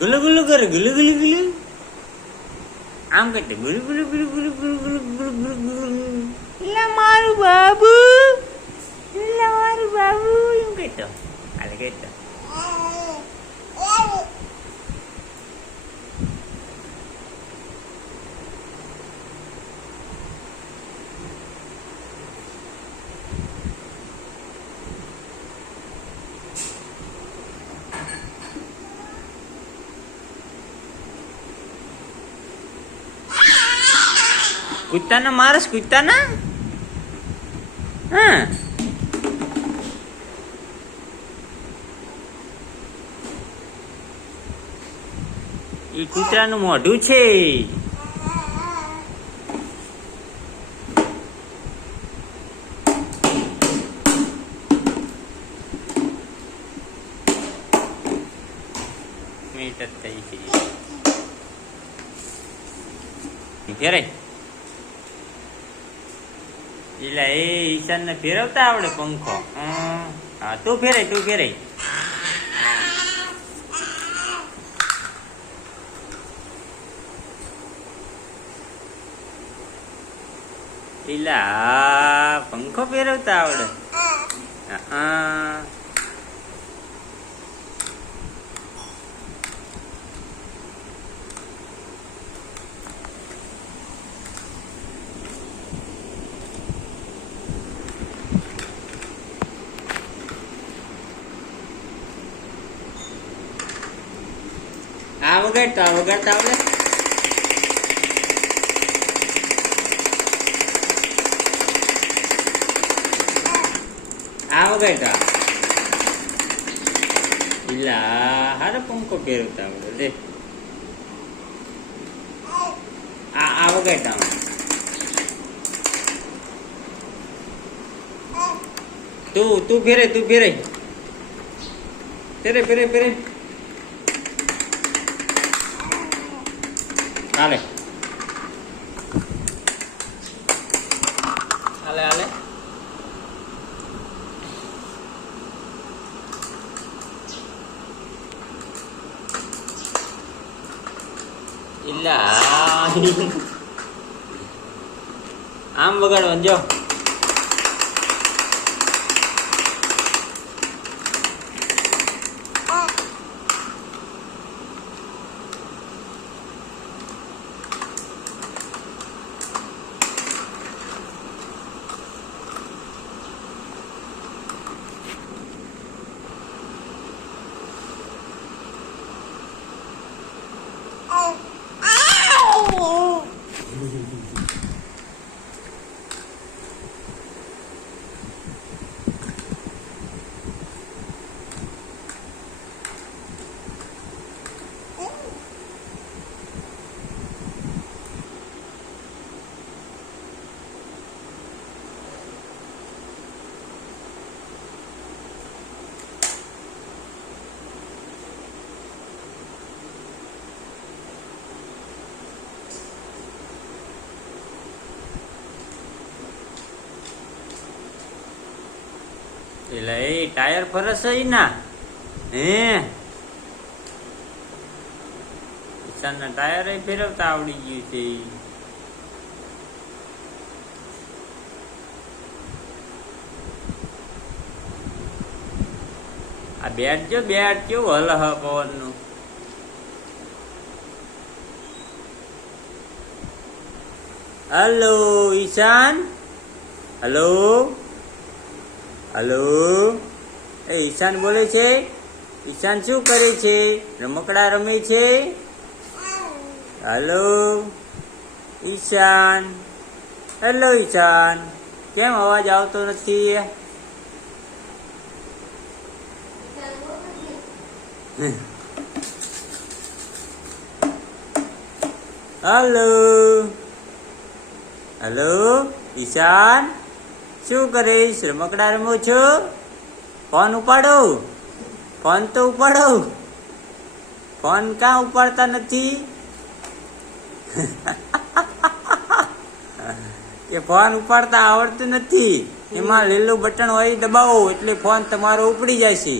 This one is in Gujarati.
ગુલુ ગુલુ કરે, ગુલુ ગુલુ ગુલુ. આમ કરતે ગુલુ ગુલુ ગુલુ ગુલુ ગુલુ ગુલુ ગુલુ ગુલુ ગુલુ. લા મારું બાબુ, લા મારું બાબુ એમ કહેતો. હાલે કહેતો. કૂતરાને મારસ, કૂતરાને? હા. એ કૂતરાનું મોઢું છે. મીટર થઈ છે. ફેરે એટલે એ ઈશાન ને ફેરવતા આવડે પંખો. હા તું ફેરે, તું ફેરે. એલા પંખો ફેરવતા આવડે. આ વગાડતા વગાડતા આવડે. આ વગાડતા ઇલા હારે પંખો ફેરવતા આવડે. લે આ વગાડતા તું ફેરે, તું ફેરે ફેરે ફેરે ફેરે. હાલે હાલે હાલે. ઇલા આમ વગાડવાનું જો. એટલે એ ટાયર ફરસ ના હે ઈશાનના ટાયર ફેરવતા આવડી ગયું છે. આ બેટ જો, બેટ કેવું હલ હ પવન નું. હલો ઈશાન, હલો હલો. એ ઈશાન બોલે છે. ઈશાન શું કરે છે? રમકડા રમે છે. હલો ઈશાન, હેલો ઈશાન. કેમ અવાજ આવતો નથી? હલો હલો ઈશાન, શું કરીશ? રમકડા રમો છો? ફોન ઉપાડો, ફોન તો ઉપાડો. ફોન કાં ઉપાડતા નથી? કે ફોન ઉપાડતા આવડતું નથી. એમાં લીલું બટન હોય દબાવો એટલે ફોન તમારો ઉપડી જાય છે.